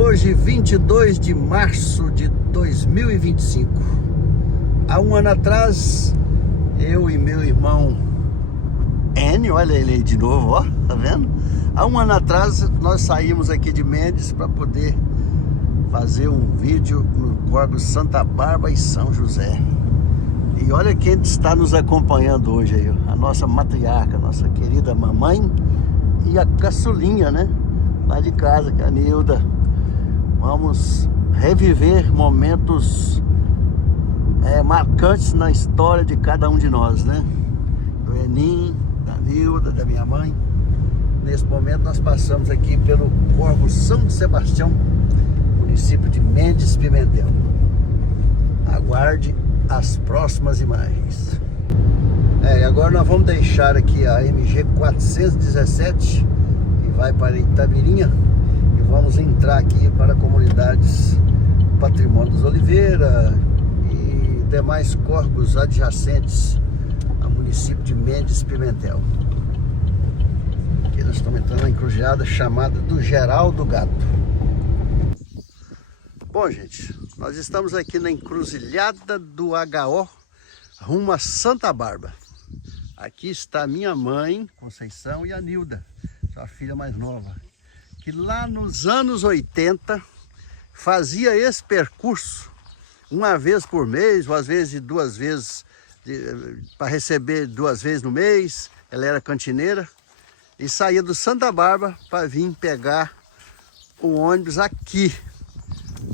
Hoje, 22 de março de 2025. Há um ano atrás, eu e meu irmão Enio, olha ele aí de novo, ó, tá vendo? Há um ano atrás, nós saímos aqui de Mendes para poder fazer um vídeo no Córrego Santa Bárbara e São José. E olha quem está nos acompanhando hoje aí, a nossa matriarca, a nossa querida mamãe e a caçulinha, né? Lá de casa, que é a Nilda. Vamos reviver momentos marcantes na história de cada um de nós, né? Do Enim, da Nilda, da minha mãe. Nesse momento nós passamos aqui pelo Córrego São Sebastião, município de Mendes Pimentel. Aguarde as próximas imagens. Agora nós vamos deixar aqui a MG 417 que vai para Itabirinha e vamos entrar aqui para comunidades Patrimônio dos Oliveira e demais córregos adjacentes ao município de Mendes Pimentel. Aqui nós estamos entrando na encruzilhada chamada do Geraldo Gato. Bom, gente, nós estamos aqui na encruzilhada do HO rumo a Santa Bárbara. Aqui está minha mãe, Conceição, e a Nilda, sua filha mais nova, que lá nos anos 80 fazia esse percurso uma vez por mês, ou às vezes de duas vezes, para receber 2 vezes no mês. Ela era cantineira e saía do Santa Bárbara para vir pegar o ônibus aqui.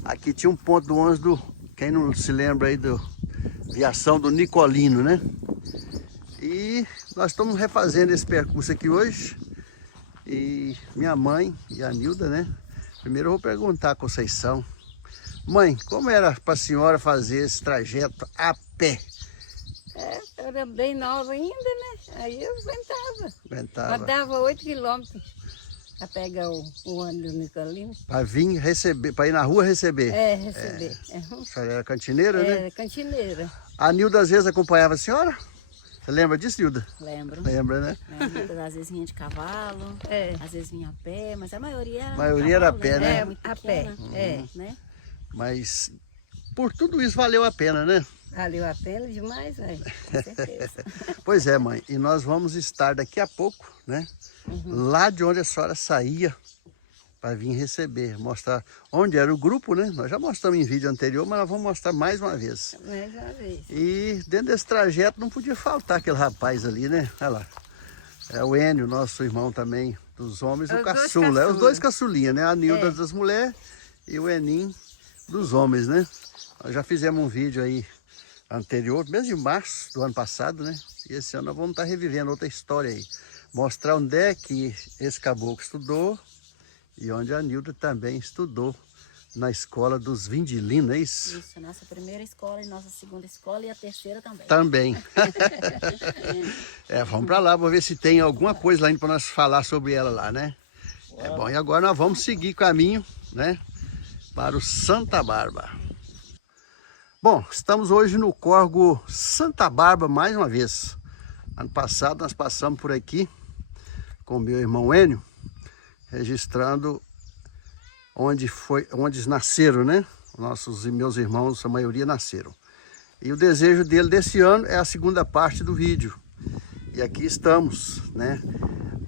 Aqui tinha um ponto do ônibus quem não se lembra aí do Viação do Nicolino, né? E nós estamos refazendo esse percurso aqui hoje. E minha mãe e a Nilda, né? Primeiro eu vou perguntar a Conceição. Mãe, como era para a senhora fazer esse trajeto a pé? Eu era bem nova ainda, né? Aí eu aguentava. Rodava 8 quilômetros para pegar o ônibus do Nicolino. Para vir receber, para ir na rua receber? Receber. A senhora era cantineira, né? Era cantineira. A Nilda às vezes acompanhava a senhora? Você lembra disso, Nilda? Lembro. Lembra, né? Às vezes vinha de cavalo, às vezes vinha a pé, mas a maioria era era a pé, né? A pé, né? Mas por tudo isso valeu a pena, né? Valeu a pena demais, velho. Com certeza. Pois é, mãe. E nós vamos estar daqui a pouco, né? Lá de onde a senhora saía para vir receber, mostrar onde era o grupo, né? Nós já mostramos em vídeo anterior, mas nós vamos mostrar mais uma vez. Mais uma vez. E dentro desse trajeto não podia faltar aquele rapaz ali, né? Olha lá. É o Enio, nosso irmão também dos homens, o caçula. É os dois caçulinhas, né? A Nilda das mulheres e o Enim dos homens, né? Nós já fizemos um vídeo aí anterior, mês de março do ano passado, né? E esse ano nós vamos estar revivendo outra história aí. Mostrar onde é que esse caboclo estudou e onde a Nilda também estudou, na escola dos Vindilinos, é isso? Isso, nossa primeira escola e nossa segunda escola e a terceira também. Também. Vamos para lá, vou ver se tem alguma coisa lá ainda para nós falar sobre ela lá, né? Bom, e agora nós vamos seguir caminho, né? Para o Santa Bárbara. Bom, estamos hoje no Córrego Santa Bárbara mais uma vez. Ano passado nós passamos por aqui com meu irmão Enio, registrando onde nasceram, né? Meus irmãos, a maioria nasceram. E o desejo dele desse ano é a segunda parte do vídeo. E aqui estamos, né?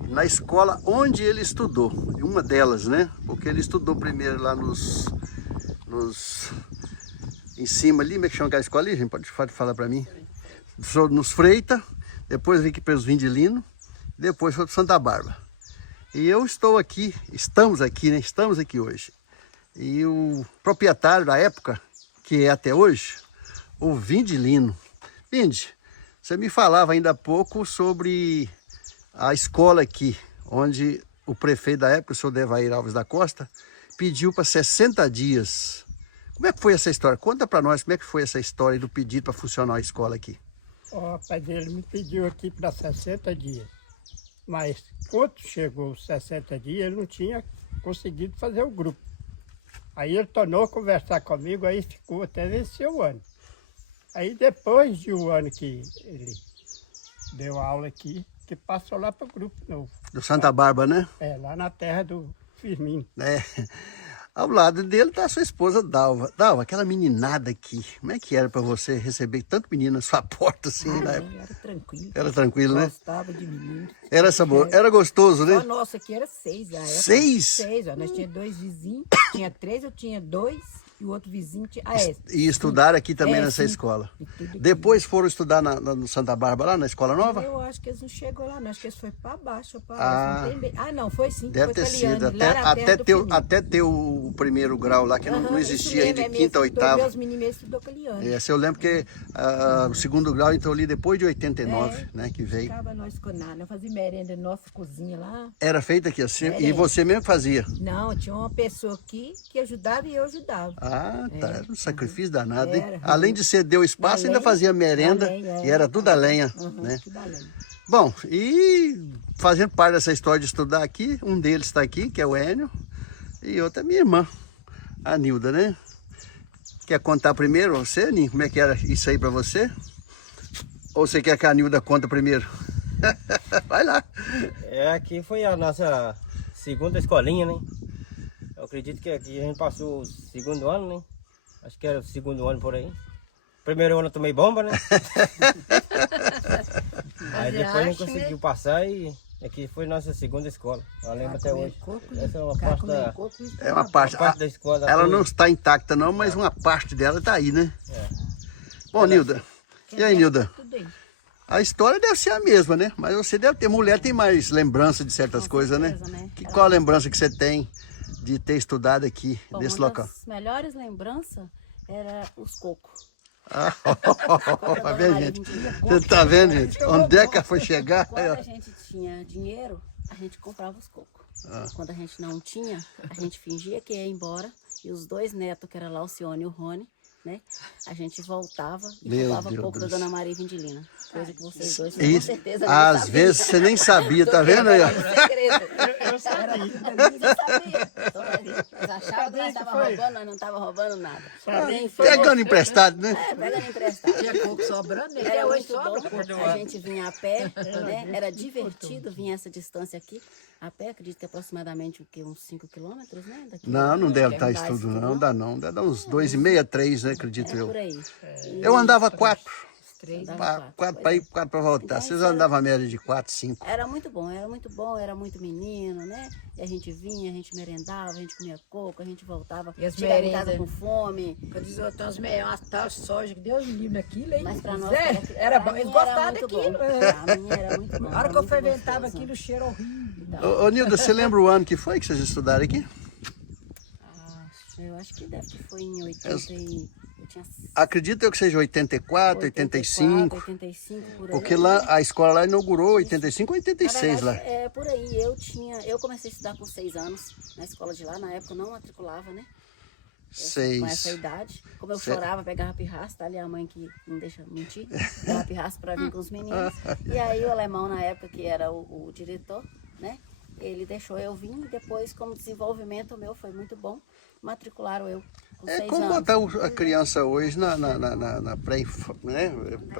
Na escola onde ele estudou, em uma delas, né? Porque ele estudou primeiro lá em cima ali, como é que chama aquela escola ali? A gente pode falar para mim? Nos Freitas, depois vim aqui para os Vindilinos, depois foi para Santa Bárbara. E eu estamos aqui hoje. E o proprietário da época, que é até hoje, o Vindilino. Vinde, você me falava ainda há pouco sobre a escola aqui, onde o prefeito da época, o senhor Devair Alves da Costa, pediu para 60 dias. Como é que foi essa história? Conta para nós como é que foi essa história do pedido para funcionar a escola aqui. O pai dele me pediu aqui para 60 dias. Mas quando chegou os 60 dias, ele não tinha conseguido fazer o grupo. Aí ele tornou a conversar comigo, aí ficou até vencer o ano. Aí depois de um ano que ele deu aula aqui, que passou lá para o grupo novo. Do Santa Bárbara, né? Lá na terra do Firmino. Ao lado dele tá a sua esposa Dalva. Dalva, aquela meninada aqui, como é que era para você receber tanto menino na sua porta assim? Era tranquilo. Era tranquilo, né? Gostava de menino. Era sabor, era gostoso, né? A nossa aqui era 6. A época. 6? 6, ó. Nós tinha 2 vizinhos, tinha 3, eu tinha 2 e o outro vizinho tinha... E estudaram aqui também nessa 5. escola. E tudo aqui. Depois foram estudar no Santa Bárbara, lá na Escola Nova? Eu acho que eles não chegou lá, não. Acho que eles foram para baixo. Não, foi sim. Deve foi ter Caliane, sido, lá na terra do Firmino. até ter o primeiro grau lá, que não existia aí, de quinta a oitava. Meus meninos estudou Caliane. Esse eu lembro que o segundo grau entrou ali depois de 89, né, que veio. Ficava nós com nada, nós fazíamos merenda na nossa cozinha lá. Era feita aqui assim, Era. e você mesmo fazia? Não, tinha uma pessoa aqui que ajudava e eu ajudava. Ah, tá, era um sacrifício danado, hein? Era. Além de ceder o espaço, Da ainda lenha. fazia merenda, Da lenha, e era tudo a lenha, né? Tudo a lenha. Bom, e fazendo parte dessa história de estudar aqui, um deles está aqui, que é o Enio, e outra é minha irmã, a Nilda, né? Quer contar primeiro você, Ninho, como é que era isso aí para você? Ou você quer que a Nilda conta primeiro? Vai lá. Aqui foi a nossa segunda escolinha, né? Eu acredito que aqui a gente passou o segundo ano, né? Acho que era o segundo ano por aí. Primeiro ano eu tomei bomba, né? Aí depois a gente conseguiu passar e aqui foi nossa segunda escola. Eu lembro até hoje. Essa é uma parte da, É uma parte, da escola. ela não está intacta não, mas uma parte dela está aí, né? É. Bom, Nilda, e aí, Nilda? Tudo aí. A história deve ser a mesma, né? Mas você deve ter, mulher tem mais lembrança de certas Com coisas, certeza, né? né? Qual a lembrança que você tem de ter estudado aqui, Bom, nesse uma local? das melhores lembranças era os cocos. Tá vendo, gente? Você tá vendo, gente? Onde é que foi chegar? Quando a gente tinha dinheiro, a gente comprava os cocos. Quando a gente não tinha, a gente fingia que ia embora. E os 2 netos, que era lá o Alcione e o Rony, né? A gente voltava e Meu roubava Deus coco do da céu. Dona Maria Vindilina. Coisa que vocês dois com Isso, certeza não às sabiam. vezes você nem sabia, tá vendo aí? Ó? Segredo. Eu sabia. Ninguém sabia. Nós achávamos que nós estávamos roubando, nós não estávamos roubando nada. Nem foi. Pegando emprestado, né? Pegando emprestado. Tinha coco sobrando, né? Era Hoje muito sobra bom, coco. a gente vinha a pé, né? Era divertido vir essa distância aqui. A pé, acredito que aproximadamente o quê? Uns 5 quilômetros, né? Daqui. Não deve estar dar isso tudo, isso não. Dá não. Deve dar uns 2,5, 3, né? Acredito É eu. por aí. Eu andava 4. 3. Andava 4 para ir, 4 para voltar. Então, Vocês isso era- andavam a média de 4, 5. Era muito bom, era muito menino, né? E a gente vinha, a gente merendava, a gente comia coco, a gente voltava, E as chegava em casa merendas? com fome. Eu dizia, tem umas tal soja que Deus me livre naquilo, hein? Mas pra nós Era bom, pra eles mim era gostavam muito daquilo. bom. Pra mim era muito bom. Na hora era que eu muito fermentava gostoso. aquilo, o cheiro horrível. Ô, Nilda, você lembra o ano que foi que vocês estudaram aqui? Eu acho que deve que foi em 80 e... Eu tinha Acredito eu que seja 84, 85. 85 por aí. Porque lá, a escola lá inaugurou 85 ou Na 86 lá. verdade, é por aí. Eu comecei a estudar com 6 anos na escola de lá. Na época eu não matriculava, né? Com essa 6. idade. Como eu Certo. chorava, pegava pirraça, tá ali a mãe que não deixa mentir, pegava pirraça para vir com os meninos. E aí o alemão, na época, que era o diretor, né? Ele deixou eu vir e depois, como desenvolvimento meu foi muito bom, matricularam eu com É 6 como anos. botar a criança hoje na né?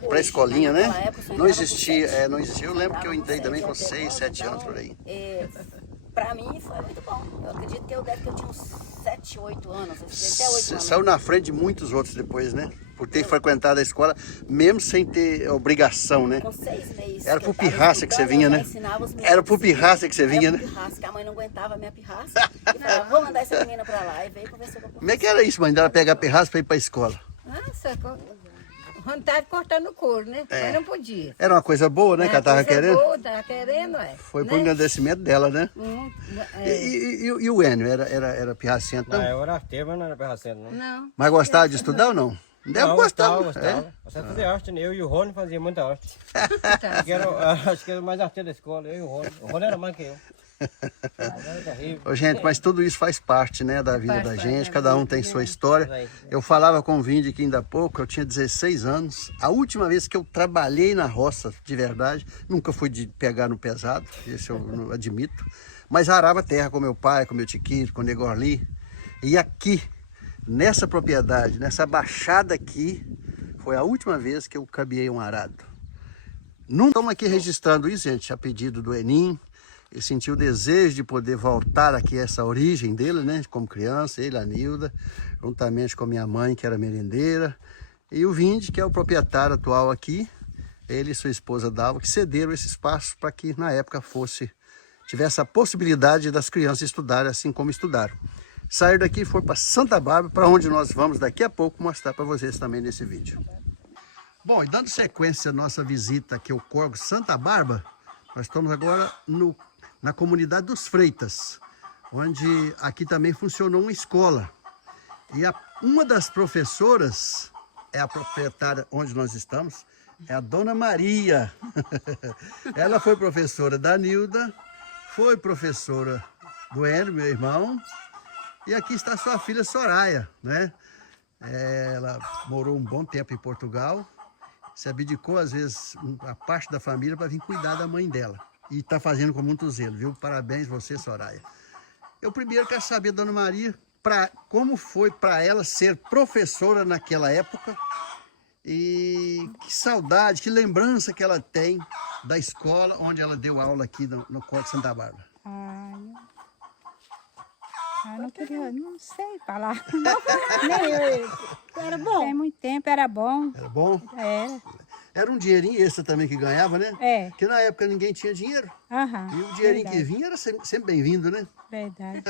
Pré-escolinha, né? naquela época, eu Não entrava com existia, 7. não existia. Eu lembro que eu entrei também com Então, 6, 7 anos por aí. Pra mim foi muito bom. Eu acredito que eu tinha uns 7, 8 anos. Eu fiquei até 8 Você anos. saiu na frente de muitos outros depois, né? Por ter frequentado a escola, mesmo sem ter obrigação, né? Com 6 meses. Era que por eu tava pirraça que você estudando, vinha, eu já né? ensinava os meninos. Era por pirraça que você vinha, Era né? por pirraça, que a mãe não aguentava a minha pirraça. E falava, vou mandar essa menina pra lá. E veio conversar com a Como é que era isso, mãe? Dela pegar pirraça pra ir pra escola? Nossa, vontade de cortar no couro, né? Mas não podia. Era uma coisa boa, né? Que ela tava Coisa querendo. boa, tava querendo, é. Foi né? por agradecimento dela, né? É. E o Enio? Era pirracento, Não, não? eu era arteiro, mas não era pirracento, não. Não. Mas gostava de estudar ou não? Deve Não, gostar. gostava. Você fazia arte, né? Eu e o Rony fazia muita arte. Acho que era o mais arteiro da escola, eu e o Rony. O Rony era mais que eu. Era terrível. Ô, gente, mas tudo isso faz parte, né, da vida da gente, cada um tem sua história. Aí. Eu falava com o Vinde aqui ainda há pouco, eu tinha 16 anos. A última vez que eu trabalhei na roça, de verdade, nunca fui de pegar no pesado, isso eu não admito, mas arava terra com meu pai, com meu tiquito, com o Negorli. E aqui, nessa propriedade, nessa baixada aqui, foi a última vez que eu cabeei um arado. Não estamos aqui registrando isso, gente, a pedido do Enim, ele sentiu o desejo de poder voltar aqui a essa origem dele, né? Como criança, ele, a Nilda, juntamente com a minha mãe, que era merendeira, e o Vinde, que é o proprietário atual aqui, ele e sua esposa Dalva, que cederam esse espaço para que na época tivesse a possibilidade das crianças estudarem assim como estudaram. Saíram daqui e foram para Santa Bárbara, para onde nós vamos daqui a pouco mostrar para vocês também nesse vídeo. Bom, e dando sequência à nossa visita aqui ao Córrego Santa Bárbara, nós estamos agora na comunidade dos Freitas, onde aqui também funcionou uma escola. E uma das professoras, é a proprietária onde nós estamos, é a Dona Maria. Ela foi professora da Nilda, foi professora do Enio, meu irmão, e aqui está sua filha Soraya, né? Ela morou um bom tempo em Portugal, se abdicou às vezes a parte da família para vir cuidar da mãe dela. E está fazendo com muito zelo, viu? Parabéns você, Soraya. Eu primeiro quero saber, Dona Maria, como foi para ela ser professora naquela época e que saudade, que lembrança que ela tem da escola onde ela deu aula aqui no Córrego Santa Bárbara. Não sei falar. Nem eu. Era bom. Tem muito tempo, era bom. Era bom? Era. Era um dinheirinho extra também que ganhava, né? É. Porque na época ninguém tinha dinheiro. Aham. E o dinheirinho verdade. que vinha era sempre bem-vindo, né? Verdade.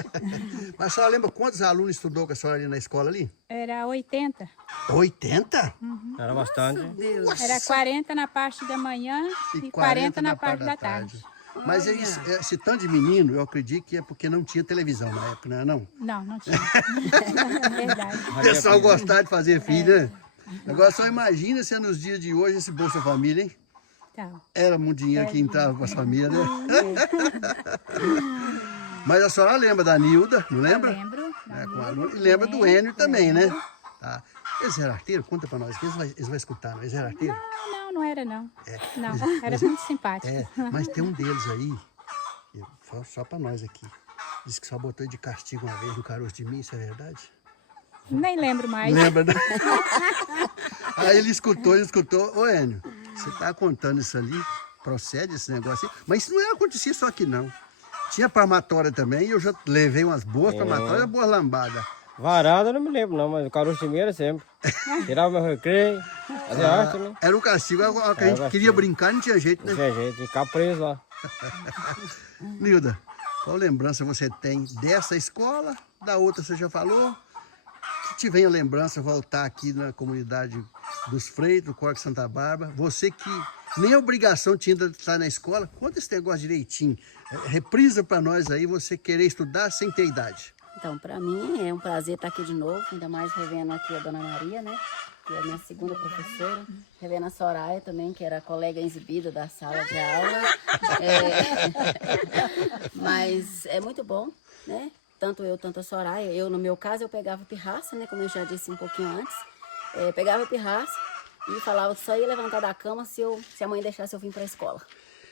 Mas a senhora lembra quantos alunos estudou com a senhora ali na escola ali? Era 80. 80? Era bastante. Deus. Era 40 na parte da manhã e 40 na parte da tarde. Mas esse tanto de menino, eu acredito que é porque não tinha televisão na época, não é não? Não tinha. Verdade. O pessoal gostava de fazer filho, né? Agora só imagina se nos dias de hoje esse Bolsa Família, hein? Então, Era muito dinheiro que entrava para as famílias, né? Mas a senhora lembra da Nilda, não lembra? eu lembro. E lembra do Enio também, né? Tá. Eles eram arteiros? Conta para nós, que eles vão escutar, não? Eles eram arteiros? Não era não. Não, era muito simpático. Mas tem um deles aí, que só para nós aqui. Diz que só botou de castigo uma vez no caroço de mim, isso é verdade? Nem lembro mais. Lembra, né? Aí ele escutou. Ô Enio, você tá contando isso ali? Procede esse negócio aí? Mas isso não acontecia só aqui não. Tinha palmatória também, e eu já levei umas boas palmatórias e boas lambadas. Varada eu não me lembro não, mas o caroço de mim era sempre. Tirava meu recreio, fazia arte, né? Era um castigo, que a gente queria brincar, não tinha jeito, né? Não tinha jeito, de ficar preso lá. Nilda, qual lembrança você tem dessa escola? Da outra você já falou? Que te venha lembrança voltar aqui na comunidade dos Freitas, do Córrego Santa Bárbara. Você que nem obrigação tinha de estar na escola, conta esse negócio direitinho. Reprisa para nós aí, você querer estudar sem ter idade. Então, para mim é um prazer estar aqui de novo, ainda mais revendo aqui a Dona Maria, né? Que é a minha segunda professora. Revendo a Soraya também, que era a colega exibida da sala de aula. Mas é muito bom, né? Tanto eu, tanto a Soraya. Eu, no meu caso, eu pegava pirraça, né? Como eu já disse um pouquinho antes. Pegava pirraça e falava que só ia levantar da cama se a mãe deixasse eu vir para a escola.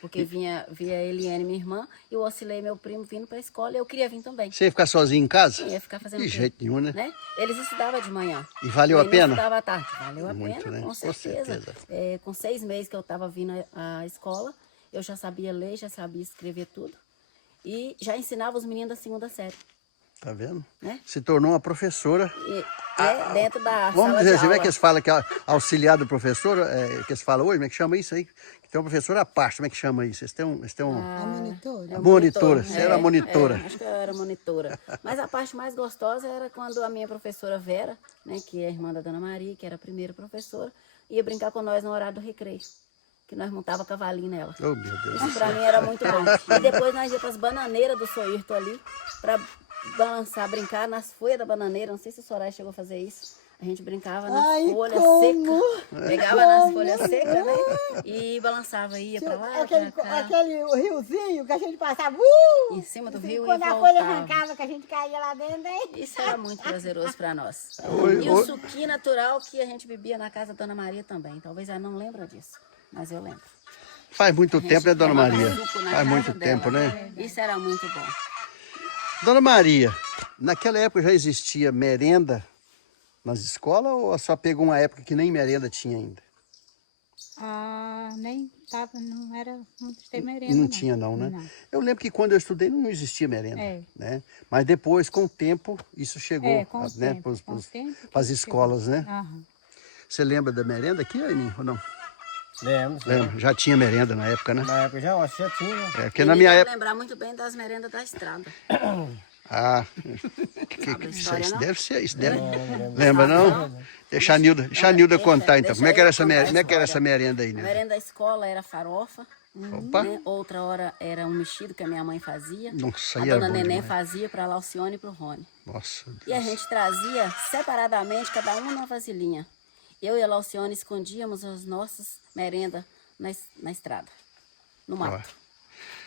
Porque via a Eliane, minha irmã, e eu oscilei meu primo vindo para a escola e eu queria vir também. Você ia ficar sozinho em casa? Eu ia ficar fazendo De jeito nenhum, né? Eles estudavam de manhã. E valeu a pena? Estudava à tarde. Valeu a Muito, pena, né? com certeza. Com 6 meses que eu estava vindo à escola, eu já sabia ler, já sabia escrever tudo. E já ensinava os meninos da 2ª série. Tá vendo? Né? Se tornou uma professora. Dentro da Vamos sala dizer de assim, como aula. é que eles falam que é auxiliar do professor, que eles falam hoje, como é que chama isso aí? Que tem uma professora à parte, como é que chama isso? Eles têm um... A monitora. Monitora, você era monitora. Acho que eu era monitora. Mas a parte mais gostosa era quando a minha professora Vera, né, que é a irmã da Dona Maria, que era a primeira professora, ia brincar com nós no horário do recreio. Que nós montava cavalinho nela. Oh, meu Deus. Isso pra mim era muito bom. E depois nós ia pras bananeiras do Soirto ali, pra balançar, brincar nas folhas da bananeira. Não sei se o Soraya chegou a fazer isso. A gente brincava nas folhas secas. Pegava nas folhas secas, né? E balançava, ia pra lá, pra cá. Aquele riozinho que a gente passava Em cima do rio quando e a folha voltava. arrancava, que a gente caía lá dentro, hein? Isso era muito prazeroso pra nós. Oi, E o oi. suquinho natural que a gente bebia na casa da Dona Maria também. Talvez ela não lembra disso, mas eu lembro. Faz muito A gente tempo, né, Dona tomava Maria? suco na Faz casa muito dela. tempo, né? Isso era muito bom. Dona Maria, naquela época já existia merenda nas escolas ou só pegou uma época que nem merenda tinha ainda? Nem tava, não era muito ter merenda. Não tinha não, né? Não. Eu lembro que quando eu estudei não existia merenda, né? Mas depois, com o tempo, isso chegou, Com o né? tempo, com o tempo Para as escolas, né? Aham. Você lembra da merenda aqui, Aninha, ou não? Lembro. Lembra? Já tinha merenda na época, né? Na época já, acho que já tinha, né? Porque na minha época... lembrar muito bem das merendas da estrada. Ah, história, isso não? deve ser, isso deve... Lembra não? Deixa a Nilda contar então. Como é que era essa merenda aí, A Nilda? merenda da escola era farofa. Opa! Né? Outra hora era um mexido que a minha mãe fazia. Nossa, A aí era dona bom Neném demais. fazia para a Laucione e para o Rony. Nossa, E a gente trazia separadamente, cada um numa vasilhinha. Eu e a Laucione escondíamos as nossas merendas na estrada, no mato. Ó.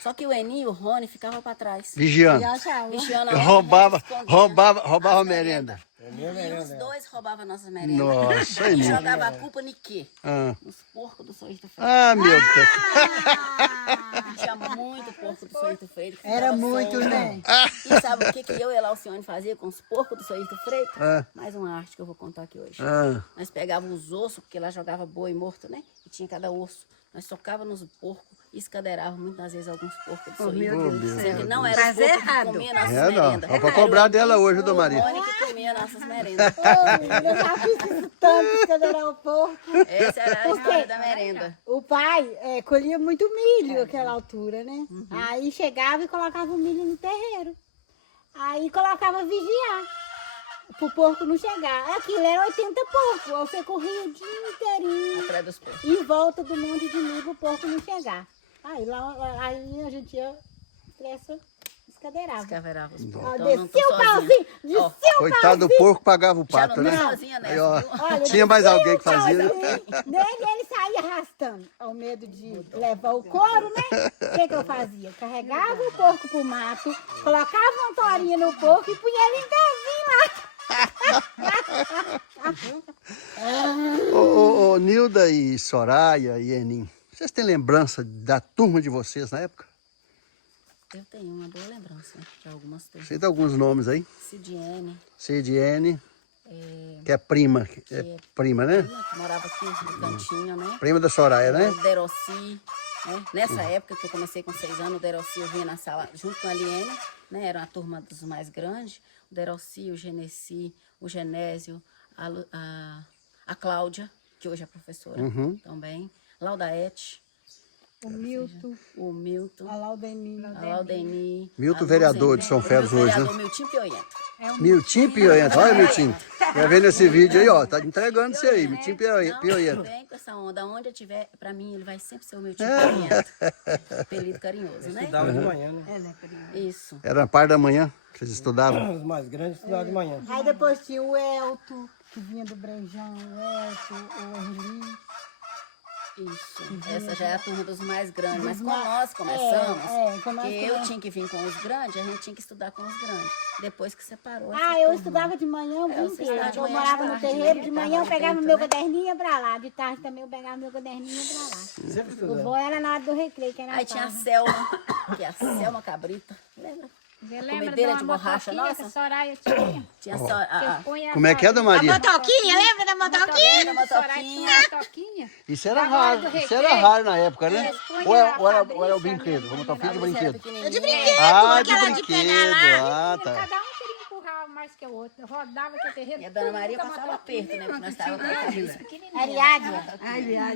Só que o Eninho e o Rony ficavam para trás. Vigiando. Vigiando Eu a roubava roubava a merenda. E os dois roubavam nossas merendas. Nossa, E Eninho. jogava a culpa em quê? Ah. Nos porcos do Sorrito Freire. Ah, meu Deus. Tinha muito porco do Sorrito Freire. que Era ficava muito, solto. né? E sabe o que eu e a Laucione fazia com os porcos do Sorrito Freire? Ah. Mais uma arte que eu vou contar aqui hoje. Ah, Nós pegávamos os ossos, porque lá jogava boi morto, né? E tinha cada osso. Nós socávamos nos porcos e escadeirávamos muitas vezes alguns porcos do Sorrito. meu Deus. Sendo que não era Mas os porcos errado. que comiam nossas não. merendas. Só pra cobrar dela hoje, dona Maria. O Rony que comia nossas merendas. Eu já fiz isso tanto, escadeirar o porco. Essa era a história da merenda. O pai colhia muito milho naquela altura, né? Aí chegava e colocava o milho no terreiro. Aí colocava vigiar, pro porco não chegar. Aquilo era 80 porcos. Aí você corria o dia inteirinho Atrás dos porcos. em volta do monte de milho pro porco não chegar. Aí a gente ia pressa, escadeirava. Escaveirava os porcos. Ó, Então, eu não tô descia o sozinha. pauzinho, Ó, descia o coitado do porco pagava o já pato, não né? tô sozinha Aí, ó, nessa, viu? Olha, tinha mais descia alguém o que fazia, né? pauzinho dele, ele saía arrastando, ao medo de levar o couro, né? O que eu fazia? Carregava o porco pro mato, colocava uma torinha no porco e punha ele em pezinho lá. Ô, Nilda e Soraya e Enim, vocês têm lembrança da turma de vocês na época? Eu tenho uma boa lembrança de algumas turmas. Você tem alguns nomes aí? Cidiene, Cidiene, que é prima, prima, né? que morava aqui no cantinho, né? Prima da Soraya, né? O Deroci, né? Nessa época que eu comecei com 6 anos, o Deroci eu vinha na sala junto com a Aliene, né? Era uma turma dos mais grandes. O Deroci, o Genesi, o Genésio, a Cláudia, que hoje é professora também. Laudaete. O Milton. A Laudeni. A Laudeni. Milton, vereador de São Félix hoje, Vereador né? Milton Pioiento. Miltinho Pioiento, olha Miltinho. Tá vendo esse vídeo aí, ó? Tá entregando isso aí, Miltinho Não, Pioento. vem com essa onda. Onde eu tiver, pra mim, ele vai sempre ser o Milton Pioiento. Apelido carinhoso, né? Estudava de manhã, né? Isso. Era na parte da manhã que vocês estudavam. Os mais grandes estudavam de manhã. Aí depois tinha o Elto, que vinha do Brejão, o Elto, o Erli. Isso. Essa já é a turma dos mais grandes. Mas Dos como mais- nós começamos, com nós que eu começamos. tinha que vir com os grandes, a gente tinha que estudar com os grandes. Depois que separou. essa Ah, eu turma. estudava de manhã o dia você inteiro. estudava de Eu manhã, morava de no tarde, terreiro, né? de manhã eu Tava pegava dentro, meu né? caderninho e ia pra lá. De tarde também eu pegava meu caderninho e ia pra lá. Sempre O estudando. bom era na hora do recreio, que era na Aí tinha a farra. Selma, que é a Selma Cabrita. Lembra? Você lembra Comedeira de de uma borracha motoquinha que nossa? a Soraya tinha? Tinha só a Como é que é, dona Maria? Motoquinha, lembra da motoquinha? Motoquinha. Soraya tinha uma motoquinha. Isso era Na hora raro, do isso recreio, era raro na época, né? eles punham Ou era, a ou era o Fabrícia, brinquedo? né? Vamos botar filho de Ela era brinquedo. pequenininha. Ah, de aquela de brinquedo. Ah, tá. Cada um queria empurrar mais que o outro. Rodava que o terreiro. E a dona Maria tudo com a passava motoquinha. aperto, né? Porque nós estávamos com a cabeça pequenininha. Ariadne.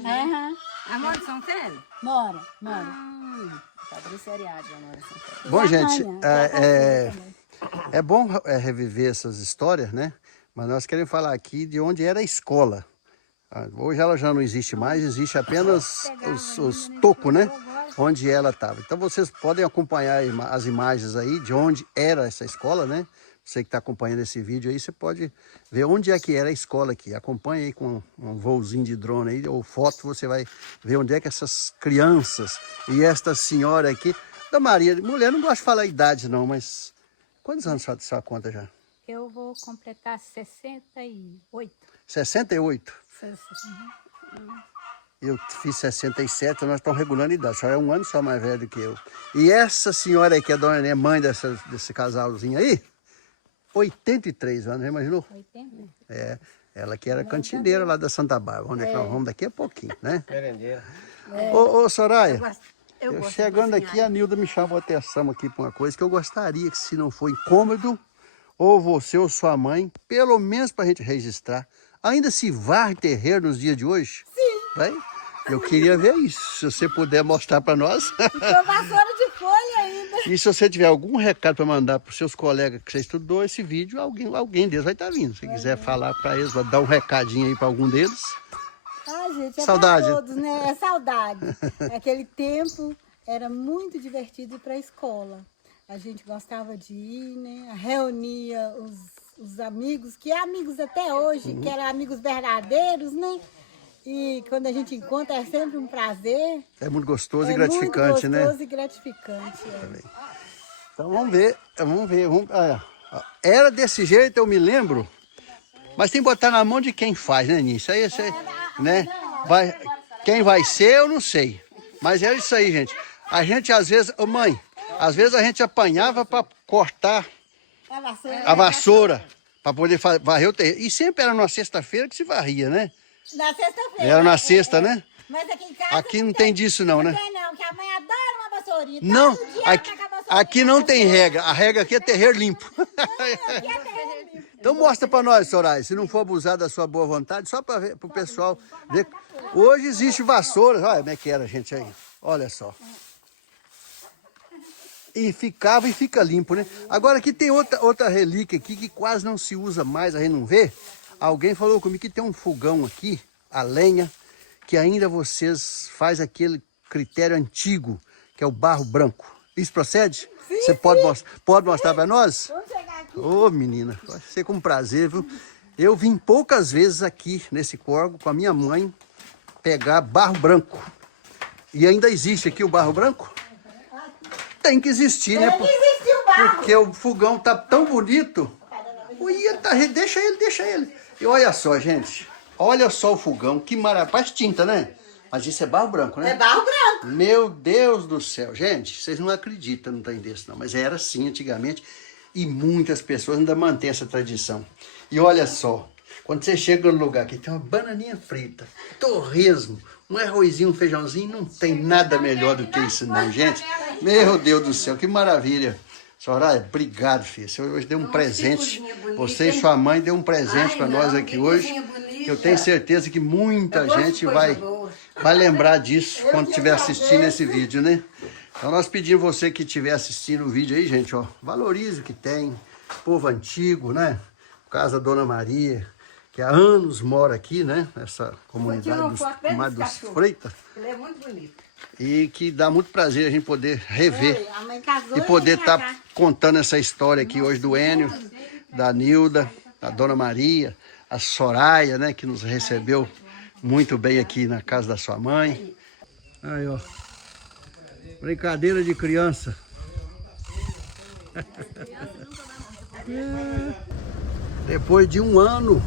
Aham. A mãe de São Félix? Mora. Fabrícia Ariadne, amor, assim. Bom, gente, Rainha, é bom reviver essas histórias, né? Mas nós queremos falar aqui de onde era a escola. Ah, hoje ela já não existe mais, existe apenas os tocos, né? Onde ela estava. Então vocês podem acompanhar as imagens aí de onde era essa escola, né? Você que está acompanhando esse vídeo aí, você pode ver onde é que era a escola aqui. Acompanhe aí com um voozinho de drone aí, ou foto, você vai ver onde é que essas crianças e esta senhora aqui... Da Maria, mulher não gosta de falar a idade não, mas quantos anos a senhora conta já? Eu vou completar 68. 68? Eu fiz 67, nós estamos regulando a idade. A senhora é um ano só mais velho do que eu. E essa senhora aí, que é a dona Nenê, mãe desse casalzinho aí, 83 anos, já imaginou? 80. É, ela que era cantineira lá da Santa Bárbara, onde é que nós vamos daqui a pouquinho, né? Merendeira. Ô, Soraya, Eu eu gosto de chegando cozinhar. aqui, a Nilda me chamou a atenção aqui para uma coisa que eu gostaria que, se não for incômodo, ou você ou sua mãe, pelo menos para a gente registrar, ainda se varre terreiro nos dias de hoje? Sim. Vai? Eu queria ver isso, se você puder mostrar para nós. Ficou vassoura de folha ainda. E se você tiver algum recado para mandar para os seus colegas que você estudou esse vídeo, alguém deles vai estar vindo. Se quiser falar para eles, dar um recadinho aí para algum deles. Ai, gente, é Saudade. pra todos, né? É saudade. Aquele tempo era muito divertido ir para a escola. A gente gostava de ir, né? Reunia os amigos, que é amigos até hoje, que eram amigos verdadeiros, né? E quando a gente encontra é sempre um prazer. É muito gostoso É e gratificante, muito né? gostoso e gratificante. É. Então vamos ver. Era desse jeito, eu me lembro. Mas tem que botar na mão de quem faz, né, Nisso? Aí, né? Quem vai ser, eu não sei. Mas era isso aí, gente. A gente, às vezes, mãe, às vezes a gente apanhava para cortar a vassoura, para poder varrer o terreno. E sempre era numa sexta-feira que se varria, né? Na sexta-feira. Era na sexta, né? Mas aqui em casa Aqui não tem disso não, né? Não tem não, que a mãe adora uma vassourinha. Não, Todo dia ela pega a vassourinha aqui não tem regra. A regra aqui é terreiro limpo. Aqui é terreno limpo. Então mostra para nós, Soraya, se não for abusar da sua boa vontade, só para o pessoal ver. Hoje existe vassoura, olha como é que era, gente, aí. Olha só. E ficava e fica limpo, né? Agora aqui tem outra relíquia aqui que quase não se usa mais, a gente não vê. Alguém falou comigo que tem um fogão aqui, a lenha, que ainda vocês faz aquele critério antigo, que é o barro branco. Isso procede? Sim, Você pode mostrar para nós? Vamos chegar aqui. Ô, menina, vai ser com prazer, viu? Eu vim poucas vezes aqui nesse córrego com a minha mãe pegar barro branco. E ainda existe aqui o barro branco? Tem que existir, né? Tem que existir o barro. Porque o fogão tá tão bonito. Deixa ele. E olha só, gente. Olha só o fogão, que maravilha. Parece tinta, né? Mas isso é barro branco, né? É barro branco. Meu Deus do céu. Gente, vocês não acreditam no trem desse, não. Mas era assim antigamente. E muitas pessoas ainda mantêm essa tradição. E olha só. Quando você chega no lugar que tem uma bananinha frita, torresmo, um arrozinho, um feijãozinho, não tem nada melhor do que isso não, gente. Meu Deus do céu, que maravilha. Soraya, obrigado, filha. Você hoje deu um presente. Você e sua mãe deu um presente para nós aqui hoje. Que eu tenho certeza que muita gente vai lembrar disso quando estiver assistindo esse vídeo, né? Então nós pedimos você que estiver assistindo o vídeo aí, gente, ó, valorize o que tem. Povo antigo, né? Casa da Dona Maria, que há anos mora aqui, né? Nessa comunidade dos Freitas. Ele é muito bonito. E que dá muito prazer a gente poder rever A mãe casou e poder veio pra estar cá. contando essa história aqui hoje do Enio, da Nilda, da Dona Maria, a Soraya, né? Que nos recebeu muito bem aqui na casa da sua mãe. Aí, ó. Brincadeira de criança. Depois de um ano,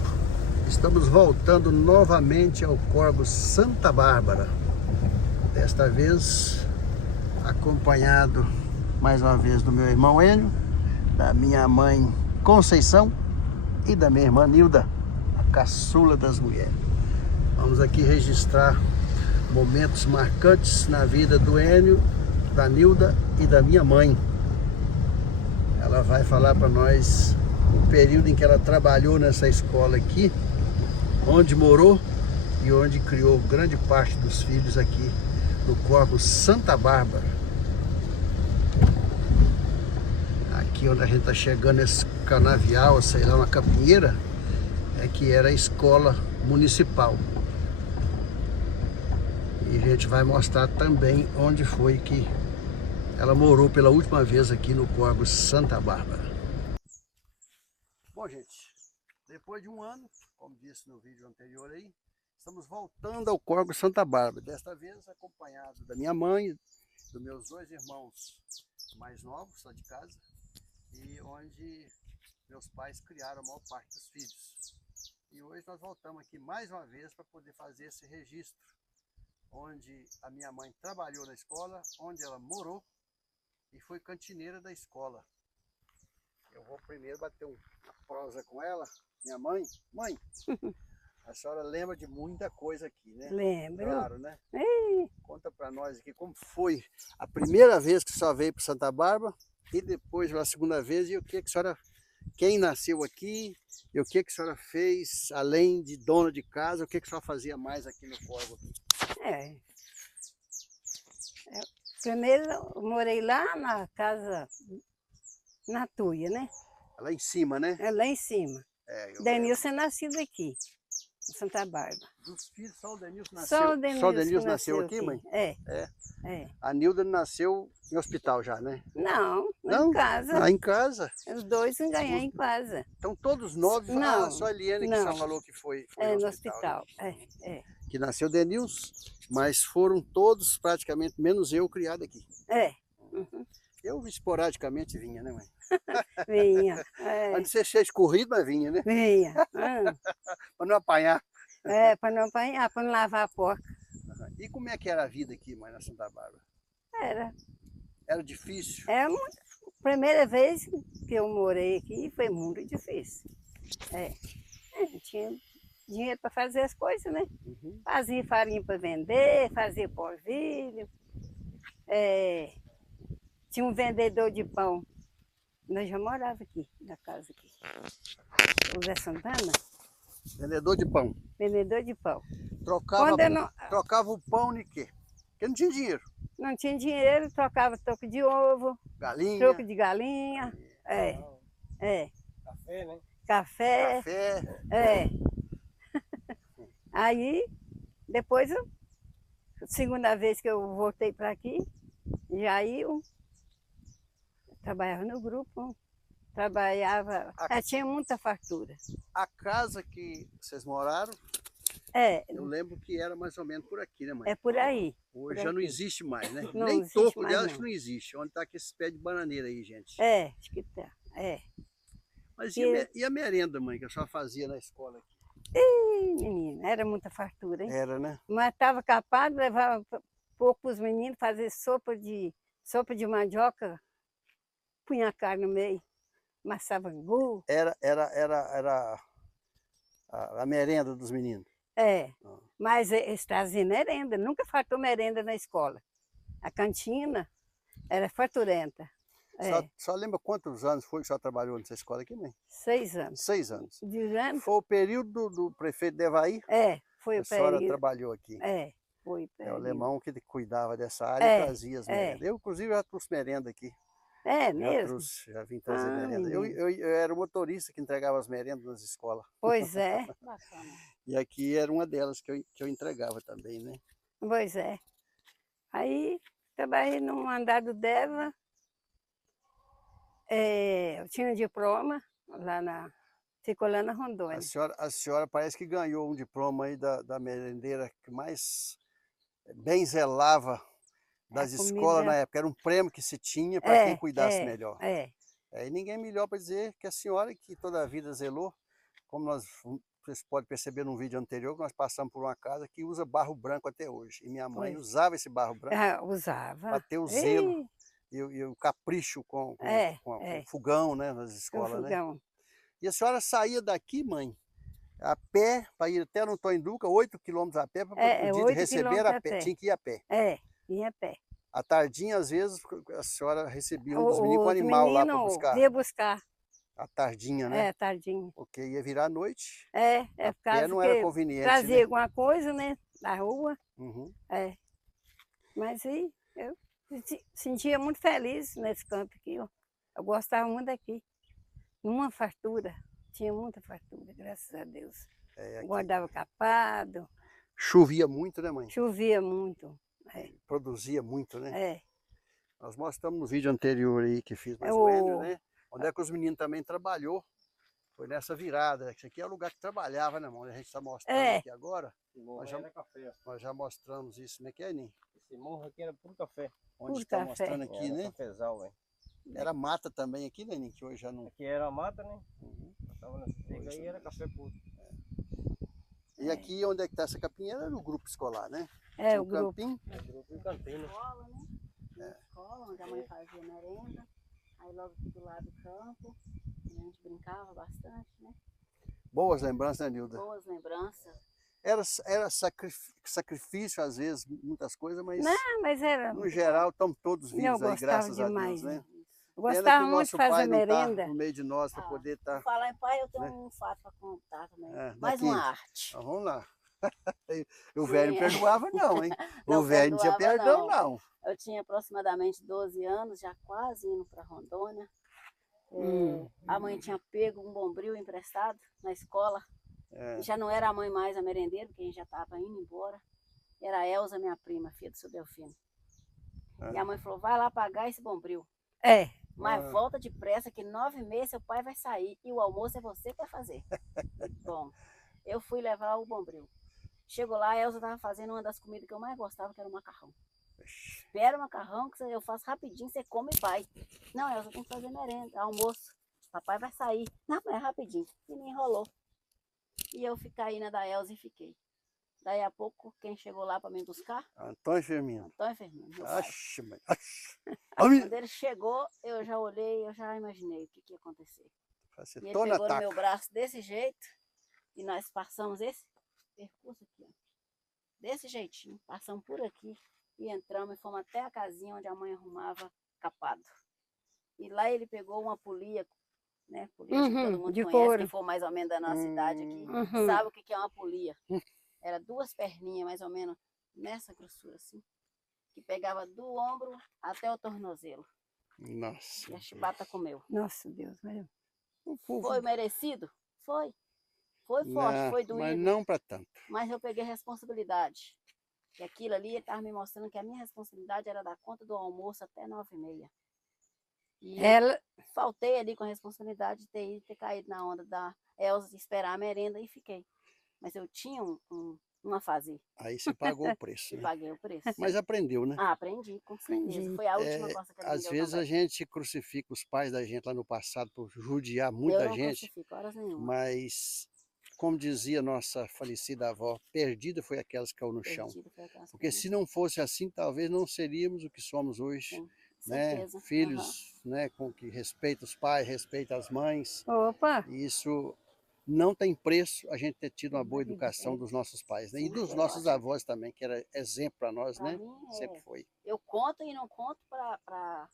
estamos voltando novamente ao córrego Santa Bárbara. Desta vez, acompanhado mais uma vez do meu irmão Enio, da minha mãe Conceição e da minha irmã Nilda, a caçula das mulheres. Vamos aqui registrar momentos marcantes na vida do Enio, da Nilda e da minha mãe. Ela vai falar para nós o período em que ela trabalhou nessa escola aqui, onde morou e onde criou grande parte dos filhos aqui no córrego Santa Bárbara. Aqui onde a gente está chegando, esse canavial, sei lá, uma capinheira, é que era a escola municipal. E a gente vai mostrar também onde foi que ela morou pela última vez aqui no córrego Santa Bárbara. Bom, gente, depois de um ano, como disse no vídeo anterior aí, estamos voltando ao córrego Santa Bárbara. Desta vez acompanhado da minha mãe, dos meus dois irmãos mais novos, lá de casa, e onde meus pais criaram a maior parte dos filhos. E hoje nós voltamos aqui mais uma vez para poder fazer esse registro, onde a minha mãe trabalhou na escola, onde ela morou e foi cantineira da escola. Eu vou primeiro bater um prosa com ela, minha mãe. Mãe, a senhora lembra de muita coisa aqui, né? Lembro. Claro, né? Ei, Conta para nós aqui como foi a primeira vez que a senhora veio para Santa Bárbara e depois a segunda vez e o que a senhora, quem nasceu aqui e o que a senhora fez, além de dona de casa, o que a senhora fazia mais aqui no Córrego? é. Primeiro eu morei lá na casa, na Tuia, né? Lá em cima, né? É lá em cima. Denilson é nascido aqui, em Santa Bárbara. Dos filhos, só o Denilson nasceu. Só o Denilson nasceu aqui, mãe? É. É. É. A Nilda nasceu em hospital já, né? Não, Não? em casa. Ah, em casa. Os dois ganhar em casa. Então todos 9, Não, só a Eliane que não. só falou que foi É, no no hospital. hospital. Né? É. Que nasceu Denilson, mas foram todos praticamente, menos eu, criado aqui. É. Eu esporadicamente vinha, né, mãe? Vinha. É. Antes de ser escorrido, mas vinha, né? Vinha. Para não apanhar. É, para não apanhar, para não lavar a porca. E como é que era a vida aqui, mãe, na Santa Bárbara? Era difícil? É a primeira vez que eu morei aqui foi muito difícil. Não tinha dinheiro para fazer as coisas, né? Fazia farinha para vender, fazia polvilho. Tinha um vendedor de pão. Nós já morava aqui, na casa aqui. O Zé Santana. Vendedor de pão. Vendedor de pão. Trocava o pão de quê? Porque não tinha dinheiro. Não tinha dinheiro, trocava troco de ovo, Galinha. troco de galinha. Café, né? Café. Aí, depois, segunda vez que eu voltei para aqui, já eu trabalhava no grupo, tinha muita fartura. A casa que vocês moraram, eu lembro que era mais ou menos por aqui, né, mãe? É por aí. Hoje já não existe mais, né? Não Nem existe toco mais, dela não. acho que não existe. Onde está aqui esse pé de bananeira aí, gente? Acho que tá. Mas e a merenda, mãe, que a senhora fazia na escola aqui? Menina, era muita fartura, hein? Era, né? Mas estava capaz, levava pouco para os meninos fazer sopa de mandioca, punha a carne no meio, amassava angu. Era a merenda dos meninos. Mas eles traziam merenda, nunca faltou merenda na escola. A cantina era farturenta. Só lembra quantos anos foi que a senhora trabalhou nessa escola aqui, mãe? 6 anos. 6 anos. De anos? Foi o período do prefeito de Evaí? Foi a o senhora período. trabalhou aqui. Foi o período. É o alemão que cuidava dessa área e trazia as merendas. Eu, inclusive, já trouxe merenda aqui. Mesmo? Já vim trazer merenda. Eu era o motorista que entregava as merendas nas escolas. Pois é. Bacana. E aqui era uma delas que eu entregava também, né? Pois é. Aí, trabalhei no andar do Deva. Eu tinha um diploma lá ficou lá na Rondônia. A senhora parece que ganhou um diploma aí da merendeira que mais bem zelava das escolas na época. Era um prêmio que se tinha para quem cuidasse melhor. E ninguém melhor para dizer que a senhora, que toda a vida zelou, como vocês podem perceber num vídeo anterior, que nós passamos por uma casa que usa barro branco até hoje. E minha mãe usava esse barro branco usava. para ter o zelo e o capricho com o fogão, né, nas escolas. Né? E a senhora saía daqui, mãe, a pé, para ir até no Toinduca, 8 quilômetros a pé, para poder receber a pé. Tinha que ir a pé. Ia a pé. À tardinha, às vezes, a senhora recebia um dos meninos com o animal lá para buscar. Ia buscar. À tardinha, né? Tardinha. Porque ia virar à noite. Por causa não era conveniente. Trazia né? alguma coisa, né? Da rua. Uhum. Mas aí eu sentia muito feliz nesse campo aqui, ó. Eu gostava muito daqui. Numa fartura. Tinha muita fartura, graças a Deus. Guardava capado. Chovia muito, né, mãe? Chovia muito. Produzia muito, né? Nós mostramos no vídeo anterior aí que fiz mais ou menos, né? Onde é que os meninos também trabalhou. Foi nessa virada. Esse aqui é o lugar que trabalhava, né, mãe? A gente está mostrando aqui agora. Nós já mostramos isso, né, Kenin? Esse morro aqui era puro café. Onde está mostrando aqui, né? Cafezal, velho. Era mata também aqui, né, que hoje já não... Aqui era mata, né? Tava na cega aí, era café puro. E aqui onde é que está essa capinha era no grupo escolar, né? O grupo. Campinho. O grupo e o campinho. Escola, né? Escola, onde a mãe fazia merenda. Aí logo do lado do campo. a gente brincava bastante, né? Boas lembranças, né, Nilda? Boas lembranças. Era sacrifício, às vezes, muitas coisas, mas Não, mas era. no geral estamos todos Eu vivos aí, gostava graças a demais, Deus, né? Eu Pena que gostava o muito nosso de fazer pai não tá merenda. no meio de nós para poder Por estar. falar em pai, eu tenho né? um fato para contar também. Mais daqui. uma arte. Então, vamos lá. O velho não Sim. perdoava, não, hein? Não O velho não tinha perdoava, perdão, não. não. Eu tinha aproximadamente 12 anos, já quase indo para Rondônia. A mãe tinha pego um bombril emprestado na escola. E já não era a mãe mais a merendeira, porque a gente já estava indo embora. Era a Elza, minha prima, filha do seu Delfino. E a mãe falou, vai lá pagar esse bombril. Mas volta depressa que 9 meses seu pai vai sair e o almoço é você que vai fazer. Bom, eu fui levar o bombril. Chegou lá, a Elza estava fazendo uma das comidas que eu mais gostava, que era o macarrão. Espera o macarrão, que eu faço rapidinho, você come e vai. Não, Elza, tem que fazer merenda, almoço. Papai vai sair. Não, mas é rapidinho. E me enrolou. E eu fiquei aí na da Elza e fiquei. Daí a pouco, quem chegou lá para me buscar? Antônio Firmino. Antônio Firmino, meu pai. Oxe, mãe. Quando ele chegou, eu já olhei, eu já imaginei o que ia acontecer. Você E ele tô na pegou no taca. meu braço desse jeito, e nós passamos esse percurso aqui, ó. Desse jeitinho, passamos por aqui, e entramos e fomos até a casinha onde a mãe arrumava capado. E lá ele pegou uma polia, né? Polia que todo mundo de conhece, couro. quem for mais ou menos da nossa idade aqui, sabe o que é uma polia. Era 2 perninhas, mais ou menos, nessa grossura assim, que pegava do ombro até o tornozelo. Nossa. E a chibata comeu. Nossa, Deus, meu. Foi merecido? Foi. Foi forte, Não, foi doído. mas não para tanto. Mas eu peguei responsabilidade. E aquilo ali, ele estava me mostrando que a minha responsabilidade era dar conta do almoço até 9h30. E eu faltei ali com a responsabilidade de ter caído na onda da Elza, esperar a merenda e fiquei. Mas eu tinha um a fazer. Aí você pagou o preço, E né? paguei o preço. Mas aprendeu, né? Ah, aprendi, com certeza. Foi a última coisa que ele me Às deu vezes também. a gente crucifica os pais da gente lá no passado por judiar Eu muita não gente, crucifico horas nenhuma. mas, como dizia nossa falecida avó, perdida foi aquelas que caiu no chão. Perdida foi aquelas Porque coisas. se não fosse assim, talvez não seríamos o que somos hoje. Sim, Né? certeza. Filhos, né? Com que respeita os pais, respeita as mães. Opa! E isso não tem preço, a gente ter tido uma boa educação dos nossos pais, né? E dos nossos avós também, que era exemplo para nós, Pra né? mim, Sempre foi. Eu conto e não conto para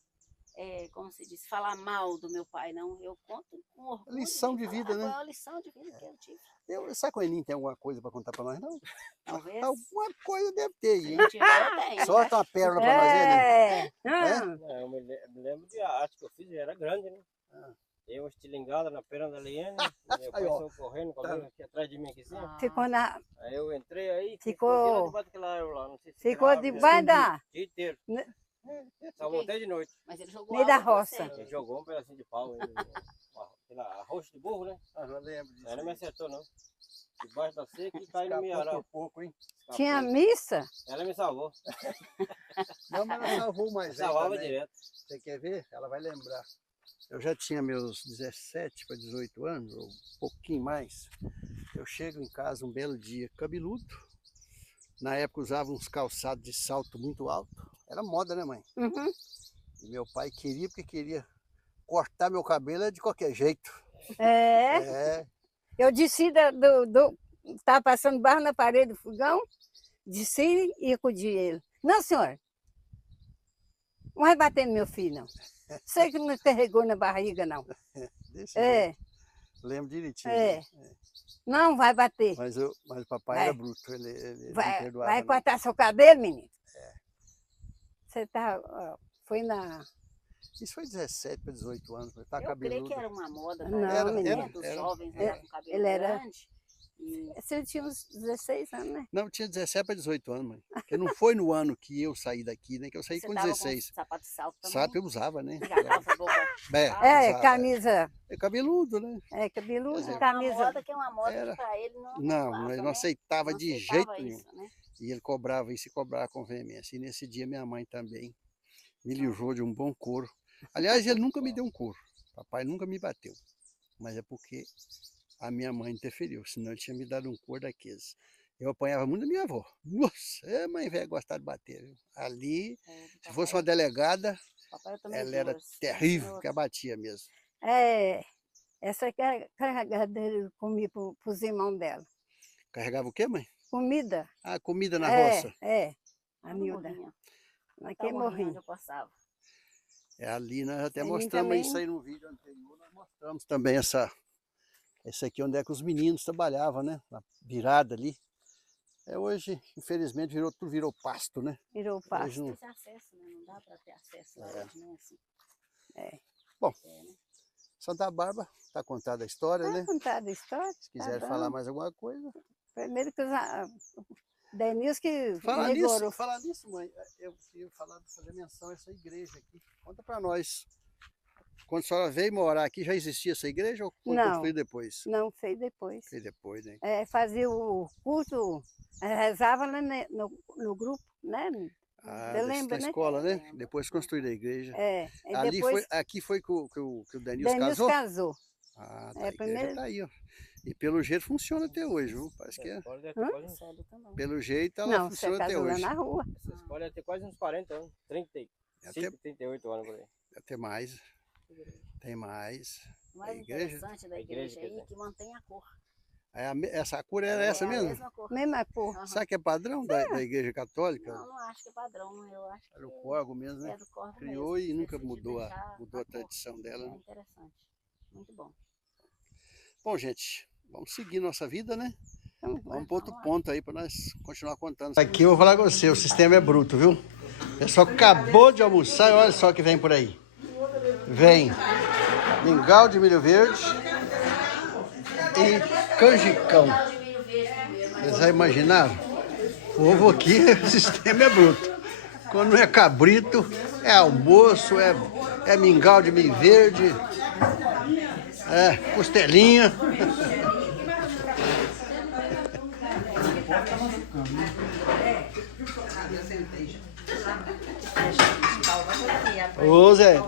como se diz, falar mal do meu pai, não. Eu conto com orgulho. Lição de vida, né? Foi uma lição de vida que eu tive. Sabe que o Eninho tem alguma coisa para contar para nós, não? Talvez. Alguma coisa deve ter aí, hein? Se tiver, eu tenho. Solta uma pérola para nós aí, né? Eu me lembro de a arte que eu fiz, era grande, né? Dei uma estilingada na perna da Liene, meu pai saiu correndo comigo aqui atrás de mim aqui assim. Ficou na. Aí eu entrei aí, Ficou- debaixo daquela árvore lá, não sei se Ficou era árvore, debaixo da. o dia inteiro. Né? Só voltei de noite. Mas ele jogou Meio da água pra roça. você. Ele jogou um pedacinho de pau, aquela roxa de burro, né? Eu lembro disso. Aí não me acertou, não. Debaixo da seca e caiu no milharal. Pouco, hein? Tinha missa? Ela me salvou. Não, mas ela salvou mais velho Salvava também. direto. Você quer ver? Ela vai lembrar. Eu já tinha meus 17 para 18 anos, ou um pouquinho mais. Eu chego em casa um belo dia, cabeludo. Na época usava uns calçados de salto muito alto. Era moda, né, mãe? Uhum. E meu pai queria, porque queria cortar meu cabelo de qualquer jeito. É. É. Eu desci estava passando barro na parede do fogão, desci e acudi ele. Não, senhor. Não vai bater no meu filho, não. Sei que não carregou na barriga, não. Desse jeito. É, Lembro direitinho. é. né? Não vai bater. Mas o papai Vai. era bruto, ele não Vai, perdoava. vai não. cortar seu cabelo, menino? Você tá. Foi na. Isso foi 17 para 18 anos, tá Eu creio cabeludo. que era uma moda Não, na época, menina. né, dos jovens era. andar com cabelo Ele era- grande. E Você tinha uns 16 anos, né? Não, tinha 17 para 18 anos, mãe. Porque não foi no ano que eu saí daqui, né? Que eu saí você com tava 16. com sapato de salto também. Sabe, eu usava, né? Já calça boca. É, usava. camisa. É cabeludo, né? É, cabeludo, Quer dizer, Uma camisa. moda que é uma moda Era. que pra ele não Não, passa, ele não né? aceitava Não de aceitava jeito nenhum. isso, né? E ele cobrava isso e cobrava com veemência. E nesse dia minha mãe também me livrou de um bom couro. Aliás, ele nunca me deu um couro. Papai nunca me bateu. Mas é porque a minha mãe interferiu, senão ele tinha me dado um couro daqueles. Eu apanhava muito da minha avó. Nossa, mãe velha gostava de bater. Viu? Ali, se fosse uma delegada, Papai eu tomei ela era duas, terrível, senhor. porque abatia mesmo. É, Essa é carregadeira eu comi para os irmãos dela. Carregava o quê, mãe? Comida. Ah, comida na roça. É. A Lá no Nilda. morrinho. Naquele Tá o morrinho onde morrinho. eu passava. É ali, nós até Ali mostramos também. isso aí no vídeo anterior, nós mostramos também esse aqui onde é que os meninos trabalhavam, né? Na virada ali. Hoje, infelizmente, tudo virou pasto, né? Virou Hoje pasto. não- Esse acesso, né? Não dá para ter acesso lá É. hoje, né? Assim. Bom, É, né? Santa Bárbara, tá contada a história, Tá né? contada a história. Se quiser tá falar bom. mais alguma coisa. Primeiro que Denilson que Falar rigorou. nisso, mãe, eu ia fazer menção a essa igreja aqui. Conta pra nós. Quando a senhora veio morar aqui, já existia essa igreja ou foi Não. construída depois? Não, fez depois. Fez depois, né? Fazia o culto, rezava lá no grupo, né? Ah, Você lembra, da né? escola, né? Depois construída a igreja. Aí Ali depois aqui foi que o Denilson Denilson casou? casou. Ah, tá, É, a igreja primeiro- tá aí, ó. E pelo jeito funciona até hoje, viu? Parece que Essa escola deve Hã? ter quase, Célia também. pelo jeito ela Não, você funciona até casou lá hoje. na rua. essa escola deve ter quase uns 40 anos. 35, 38 anos por aí. Até mais. Tem mais. O mais A igreja? interessante da A igreja igreja que aí tem. é que mantém a cor. Essa cor era essa É a mesmo? mesma cor. Mesma cor. Aham. Sabe que é padrão da igreja católica? Não acho que é padrão. Eu acho que Era o córrego mesmo, né? é do corvo Criou mesmo. e nunca Decidi mudou a deixar cor. tradição dela. É né? interessante. Muito bom. Bom, gente, vamos seguir nossa vida, né? Então, Vamos para outro ponto aí para nós continuar contando. Aqui eu vou falar com você, o sistema é bruto, viu? O pessoal acabou de almoçar e olha só o que vem por aí. Vem mingau de milho verde e canjicão. Vocês já imaginaram? O ovo aqui, o sistema é bruto. Quando não é cabrito, é almoço, é mingau de milho verde, é costelinha. Ô Zé,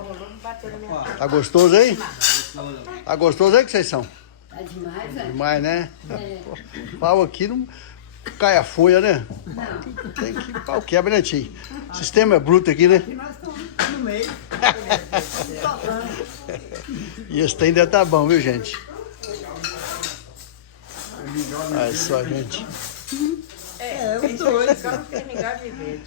tá gostoso aí? Tá gostoso aí que vocês são? é demais, né? Demais, né? Pô, pau aqui não cai a folha, né? Tem que pau quebra, né, tio? O sistema é bruto aqui, né? E esse tem ainda tá bom, viu, gente? Olha só, gente. Os dois, o cara não tem mingau de verde.